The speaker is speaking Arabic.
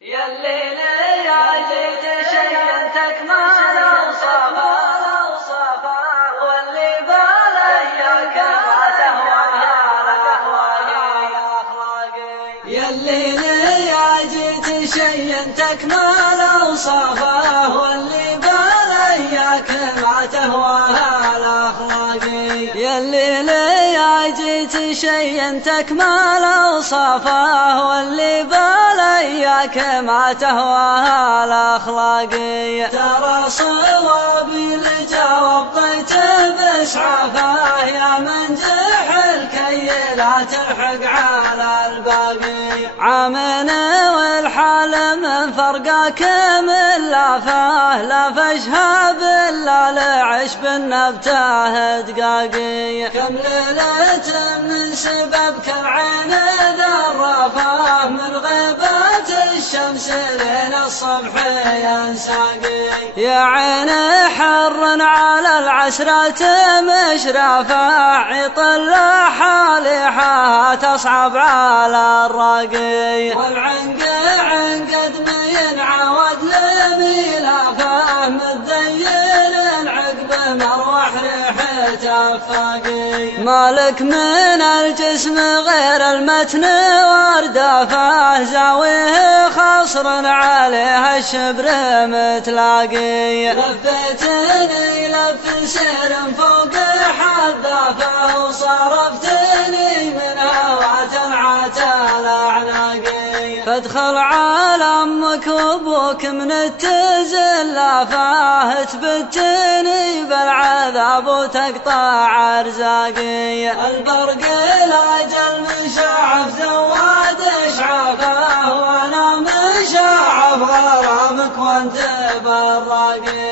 يا الليل يا جيت شينتك ما اوصافه واللي بالياك ما تهواها الاخلاقي. يا الليل يا جيت شينتك ما اوصافه واللي بالياك ما تهواها الاخلاقي. يا الليل يا جيت شينتك ما اوصافه واللي بالياك ما تهواها الاخلاقي. ترى صوابي اللي جاوبت باسعافه يا من جحل كي لا تلحق على الباقي. عامنا والحال من فرقاك من لافه لا فشهاب الا لعش بالنبته دقاقي. كم ليلة من سببك العين ذرفه من غيبات الشمس لين الصبح ينساقي. يا عين حر على العسرة مشرفه عطل حالحها تصعب على الراقي. والعنق عنقد من عود لميلافه متذيل عقبه مروح ريحته فاقي. مالك من الجسم غير المتن واردافه زاويه خصر عليها الشبر متلاقي. لفتني لف سير فوق حذافه وصرفتني من هوات العتال اعناقي. فادخل على امك وابوك من التزلافه تبتني بالعذاب وتقطع ارزاقي. البرق الاجل مشاعف زواد اشعافه وانا مشاعف غرامك وانت بالراقي.